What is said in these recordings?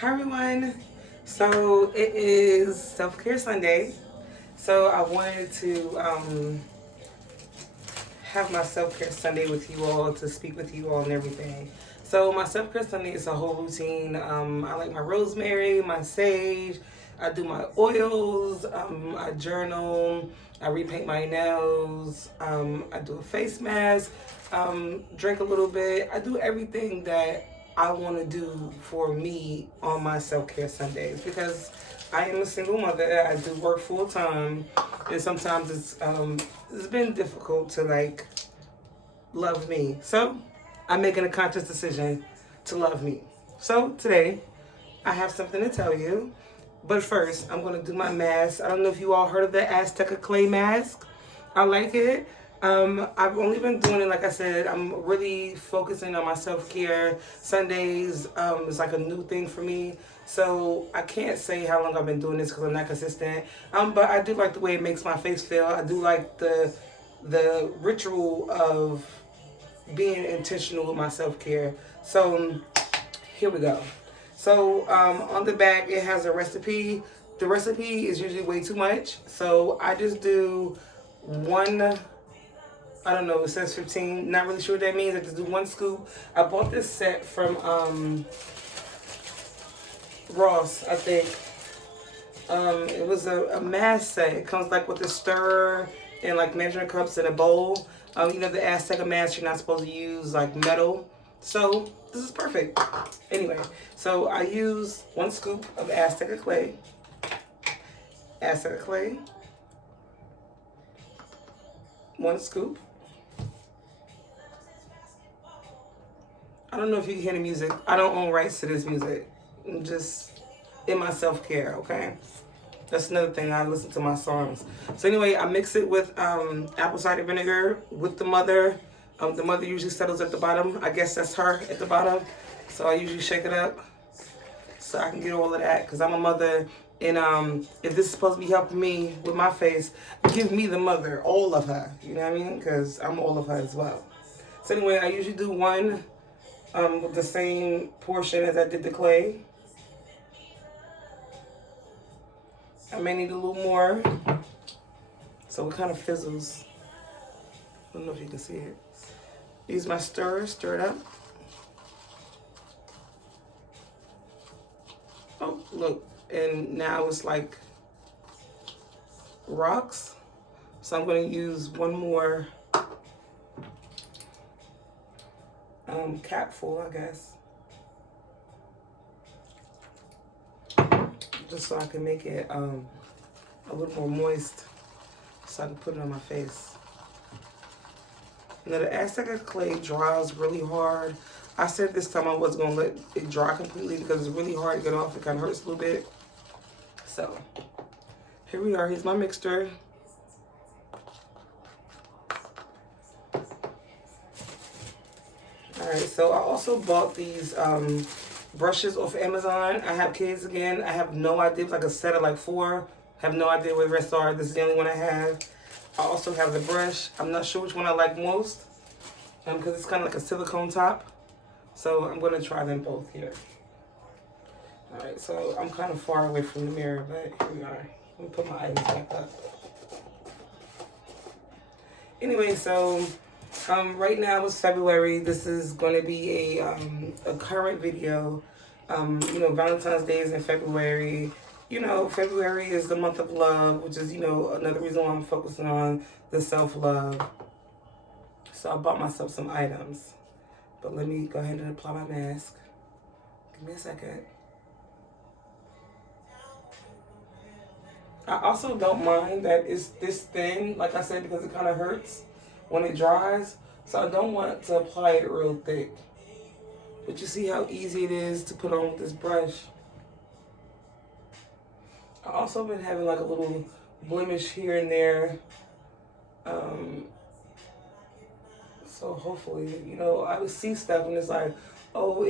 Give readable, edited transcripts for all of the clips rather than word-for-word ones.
Hi everyone. So it is Self-Care Sunday. So I wanted to have my Self-Care Sunday with you all, to speak with you all and everything. So my Self-Care Sunday is a whole routine. I like my rosemary, my sage. I do my oils. I journal. I repaint my nails. I do a face mask. Drink a little bit. I do everything that I want to do for me on my self-care Sundays, because I am a single mother. I do work full time, and sometimes it's been difficult to like love me. So I'm making a conscious decision to love me. So today I have something to tell you. But first, I'm gonna do my mask. I don't know if you all heard of the Azteca clay mask. I like it. I've only been doing it, like I said, I'm really focusing on my self-care. Sundays is like a new thing for me. So I can't say how long I've been doing this because I'm not consistent. But I do like the way it makes my face feel. I do like the ritual of being intentional with my self-care. So here we go. So on the back, it has a recipe. The recipe is usually way too much. So I just do one, I don't know, it says 15. Not really sure what that means. I just do one scoop. I bought this set from Ross, I think. It was a mask set. It comes like with a stirrer and like measuring cups and a bowl. You know, the Azteca Mask, you're not supposed to use like metal. So this is perfect. Anyway, so I use one scoop of Azteca clay. Azteca clay. One scoop. I don't know if you can hear the music. I don't own rights to this music. I'm just in my self-care, okay? That's another thing. I listen to my songs. So anyway, I mix it with apple cider vinegar with the mother. The mother usually settles at the bottom. I guess that's her at the bottom. So I usually shake it up so I can get all of that, because I'm a mother. And if this is supposed to be helping me with my face, give me the mother, all of her. You know what I mean? Because I'm all of her as well. So anyway, I usually do one with the same portion as I did the clay. I may need a little more, so it kind of fizzles. I don't know if you can see it. Use my stir it up. Oh, look, and now it's like rocks. So I'm going to use one more capful, I guess, just so I can make it a little more moist, so I can put it on my face. Now the Azteca clay dries really hard. I said this time I wasn't gonna let it dry completely because it's really hard to get off. It kind of hurts a little bit. So here we are. Here's my mixture. All right. So I also bought these brushes off Amazon. I have kids again. I have no idea. It's like a set of like 4. I have no idea where the rest are. This is the only one I have. I also have the brush. I'm not sure which one I like most because it's kind of like a silicone top. So I'm going to try them both here. All right, so I'm kind of far away from the mirror, but here we are. Let me put my items back up. Anyway, so right now it's February. This is going to be a current video. You know, Valentine's Day is in February. You know, February is the month of love, which is, you know, another reason why I'm focusing on the self-love. So I bought myself some items. But let me go ahead and apply my mask. Give me a second. I also don't mind that it's this thin, like I said, because it kind of hurts when it dries. So I don't want to apply it real thick. But you see how easy it is to put on with this brush. I also been having like a little blemish here and there. So hopefully, you know, I would see stuff and it's like, oh,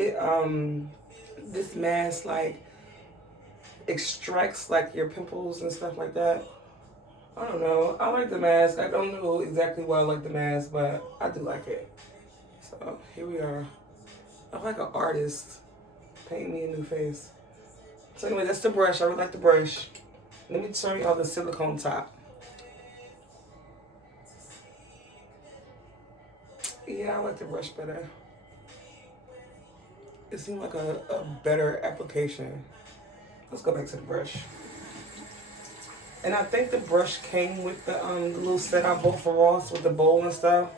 this mask like extracts like your pimples and stuff like that. I don't know. I like the mask. I don't know exactly why I like the mask, but I do like it. So here we are. I'm like an artist. Paint me a new face. So anyway, that's the brush. I really like the brush. Let me show you all the silicone top. Yeah, I like the brush better. It seemed like a better application. Let's go back to the brush. And I think the brush came with the little set I bought for Ross with the bowl and stuff.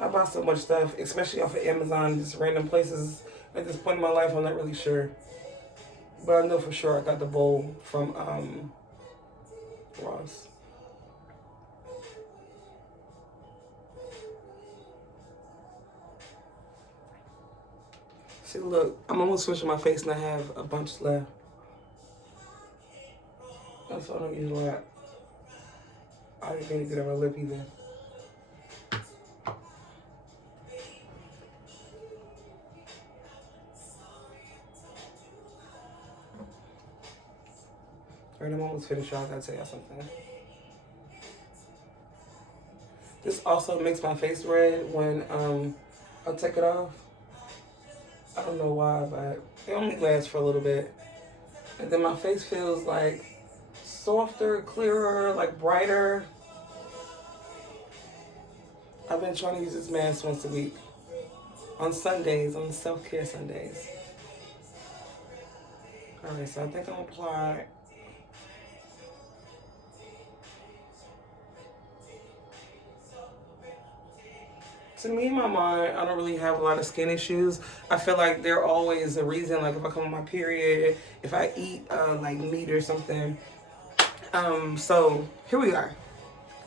I buy so much stuff, especially off of Amazon, just random places. At this point in my life, I'm not really sure. But I know for sure I got the bowl from Ross. See, look, I'm almost switching my face and I have a bunch left. That's why I don't use a lot. I didn't think to get on my lip either. Alright, I'm almost finished, y'all. I gotta tell y'all something. This also makes my face red when I take it off. I don't know why, but it only lasts for a little bit. And then my face feels like softer, clearer, like brighter. I've been trying to use this mask once a week. On Sundays, on self-care Sundays. Alright, so I think I'm gonna apply. To me, in my mind, I don't really have a lot of skin issues. I feel like they're always a reason, like if I come on my period, if I eat like meat or something. So here we are.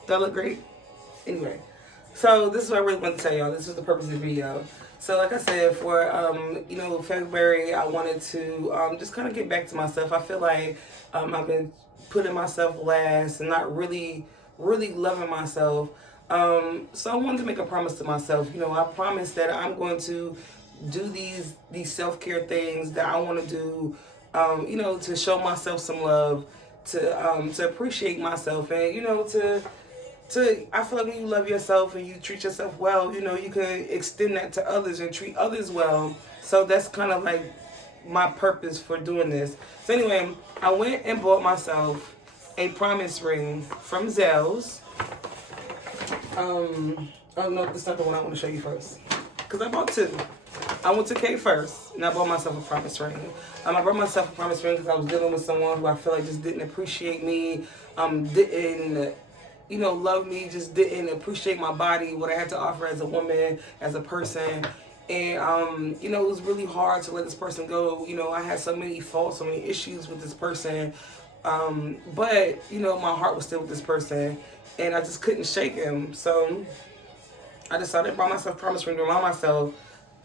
That look great? Anyway, so this is what I really want to tell y'all. This is the purpose of the video. So like I said, for February, I wanted to just kind of get back to myself. I feel like I've been putting myself last and not really loving myself. So I wanted to make a promise to myself. I promised that I'm going to do these self-care things that I want to do, to show myself some love, to appreciate myself, and I feel like when you love yourself and you treat yourself well, you can extend that to others and treat others well. So that's kind of like my purpose for doing this. So anyway, I went and bought myself a promise ring from Zell's. Oh no, this is not the one I want to show you first, because I bought two. I went to K first, and I bought myself a promise ring. I bought myself a promise ring because I was dealing with someone who I feel like just didn't appreciate me, didn't, love me, just didn't appreciate my body, what I had to offer as a woman, as a person. And, it was really hard to let this person go. I had so many faults, so many issues with this person. But, my heart was still with this person, and I just couldn't shake him. So I decided to buy myself a promise ring to remind myself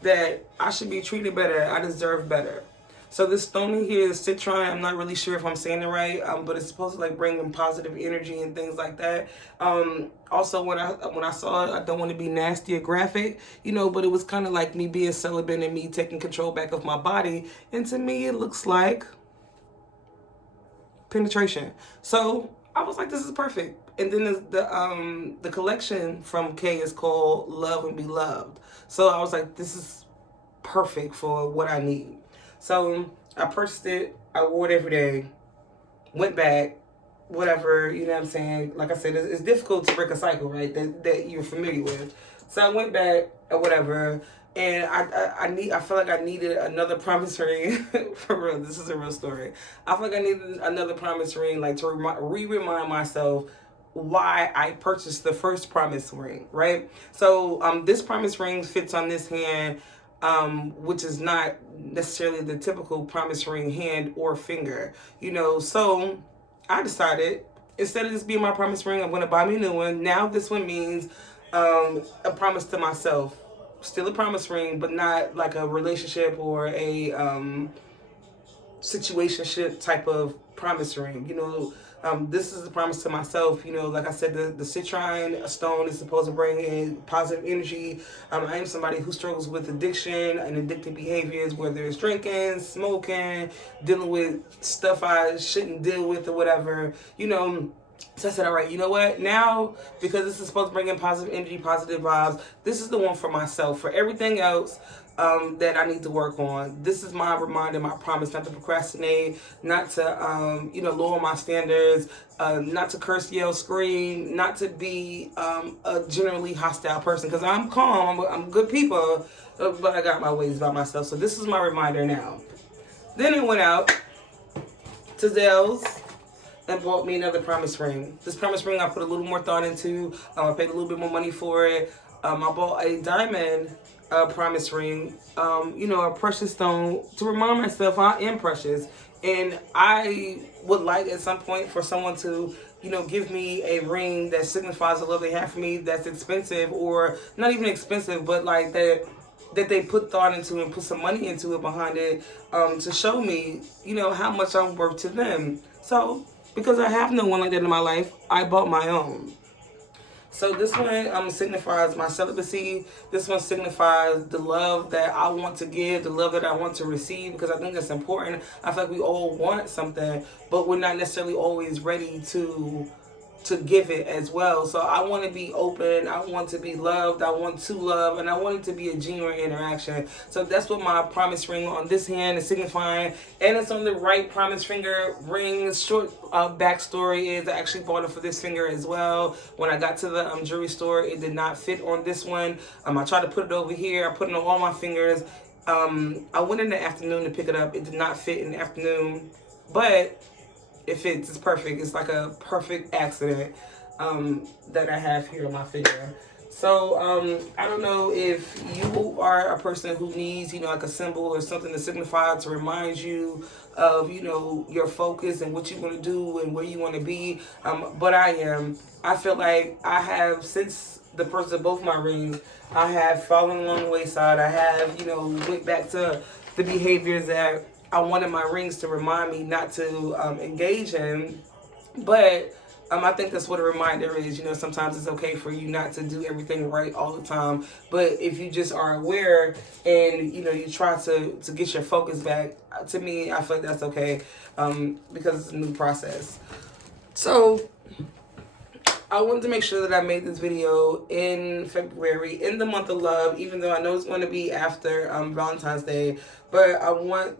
that I should be treated better. I deserve better. So this stone in here is citrine. I'm not really sure if I'm saying it right, but it's supposed to like bring them positive energy and things like that. Also, when I saw it, I don't want to be nasty or graphic, but it was kind of like me being celibate and me taking control back of my body. And to me, it looks like penetration. So I was like, this is perfect. And then the collection from K is called Love and Be Loved. So I was like, this is perfect for what I need. So I purchased it. I wore it every day. Went back, whatever, you know what I'm saying? Like I said, it's difficult to break a cycle, right, that you're familiar with. So I went back or whatever, and I feel like I needed another promise ring. For real, this is a real story. I feel like I needed another promise ring, like to remind myself why I purchased the first promise ring, right? So this promise ring fits on this hand, which is not necessarily the typical promise ring hand or finger, So I decided, instead of this being my promise ring, I'm going to buy me a new one. Now this one means a promise to myself. Still a promise ring, but not like a relationship or a situationship type of promise ring. This is a promise to myself. Like I said, the citrine stone is supposed to bring in positive energy. I am somebody who struggles with addiction and addictive behaviors, whether it's drinking, smoking, dealing with stuff I shouldn't deal with or whatever. So I said, all right, you know what? Now, because this is supposed to bring in positive energy, positive vibes, this is the one for myself. For everything else, that I need to work on. This is my reminder, my promise, not to procrastinate, not to, lower my standards, not to curse, yell, scream, not to be a generally hostile person, because I'm calm, I'm good people, but I got my ways about myself. So this is my reminder now. Then I went out to Zell's and bought me another promise ring. This promise ring I put a little more thought into. I paid a little bit more money for it. I bought a diamond promise ring, a precious stone, to remind myself I am precious. And I would like at some point for someone to, give me a ring that signifies the love they have for me, that's expensive, or not even expensive, but like that they put thought into and put some money into it behind it, to show me, how much I'm worth to them. So, because I have no one like that in my life, I bought my own. So this one signifies my celibacy. This one signifies the love that I want to give, the love that I want to receive, because I think it's important. I feel like we all want something, but we're not necessarily always ready to give it as well. So I want to be open, I want to be loved, I want to love, and I want it to be a genuine interaction. So that's what my promise ring on this hand is signifying, and it's on the right promise finger ring. Short backstory is I actually bought it for this finger as well. When I got to the jewelry store, it did not fit on this one. I tried to put it over here, I put it on all my fingers. I went in the afternoon to pick it up. It did not fit in the afternoon, but it fits. It's perfect. It's like a perfect accident that I have here on my finger. So I don't know if you are a person who needs, like a symbol or something to signify, to remind you of, your focus and what you want to do and where you want to be. But I feel like I have, since the purchase of both my rings, I have fallen along the wayside. I have, went back to the behaviors that I wanted my rings to remind me not to engage in. But I think that's what a reminder is. Sometimes it's okay for you not to do everything right all the time. But if you just are aware and, you try to get your focus back, to me, I feel like that's okay, because it's a new process. So I wanted to make sure that I made this video in February, in the month of love, even though I know it's going to be after Valentine's Day. But I want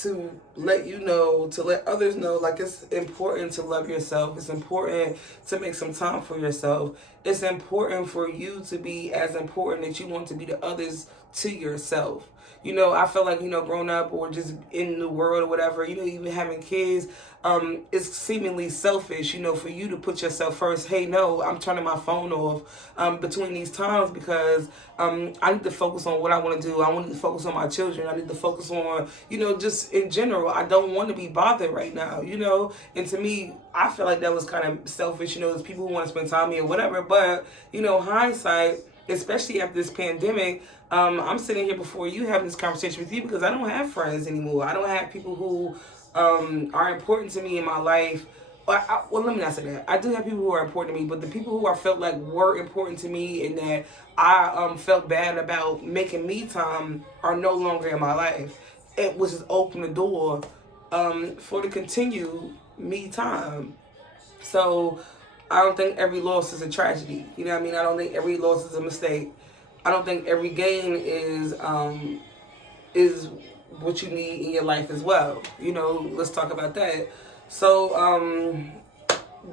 to let you know, to let others know, like, it's important to love yourself. It's important to make some time for yourself. It's important for you to be as important that you want to be to others, to yourself. I feel like, growing up or just in the world or whatever, even having kids, it's seemingly selfish, for you to put yourself first. Hey, no, I'm turning my phone off between these times, because I need to focus on what I want to do. I want to focus on my children. I need to focus on, just in general. I don't want to be bothered right now, And to me, I feel like that was kind of selfish. There's people who want to spend time with me or whatever. But, hindsight, especially after this pandemic, I'm sitting here before you having this conversation with you because I don't have friends anymore. I don't have people who are important to me in my life. Well, let me not say that. I do have people who are important to me, but the people who I felt like were important to me and that I felt bad about making me time are no longer in my life. It was just open the door for the continued me time. So I don't think every loss is a tragedy. I don't think every loss is a mistake. I don't think every gain is what you need in your life as well. Let's talk about that. So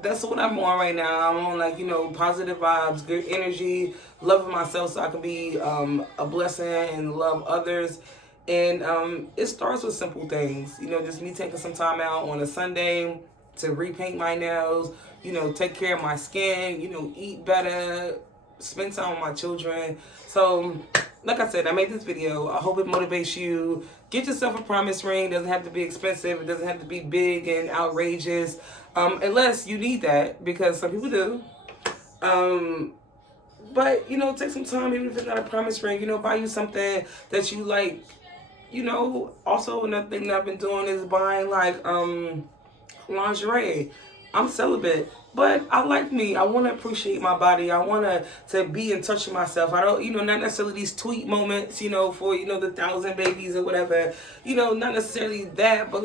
that's what I'm on right now. I'm on positive vibes, good energy, loving myself so I can be a blessing and love others. And it starts with simple things. Just me taking some time out on a Sunday to repaint my nails, take care of my skin, eat better, spend time with my children. So, like I said, I made this video. I hope it motivates you. Get yourself a promise ring. It doesn't have to be expensive. It doesn't have to be big and outrageous, unless you need that, because some people do. But, take some time, even if it's not a promise ring, buy you something that you like. Also another thing that I've been doing is buying lingerie. I'm celibate, but I like me. I want to appreciate my body. I want to be in touch with myself. I don't, not necessarily these tweet moments, for, the 1,000 babies or whatever, not necessarily that, but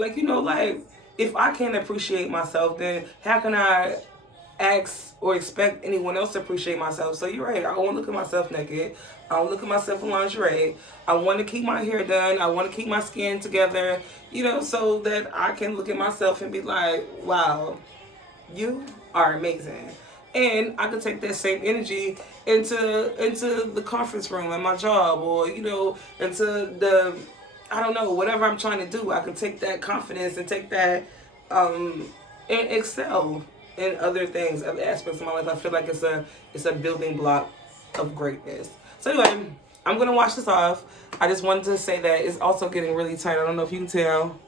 if I can't appreciate myself, then how can I ask or expect anyone else to appreciate myself? So you're right. I won't look at myself naked. I don't look at myself in lingerie. I want to keep my hair done. I want to keep my skin together, you know, so that I can look at myself and be like, wow, you are amazing. And I could take that same energy into the conference room at my job, or, you know, into the, I don't know, whatever I'm trying to do. I can take that confidence and take that and excel in other things, other aspects of my life. I feel like it's a building block of greatness. So anyway, I'm gonna wash this off. I just wanted to say that it's also getting really tight. I don't know if you can tell.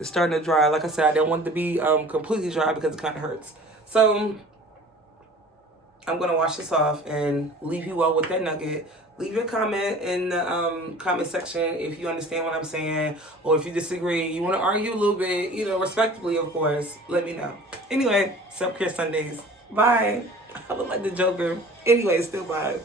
It's starting to dry. Like I said, I didn't want it to be completely dry because it kind of hurts. So I'm gonna wash this off and leave you all with that nugget. Leave your comment in the comment section if you understand what I'm saying, or if you disagree, you want to argue a little bit, you know, respectfully, of course. Let me know. Anyway, self-care Sundays. Bye. I look like the Joker. Anyway, still bye.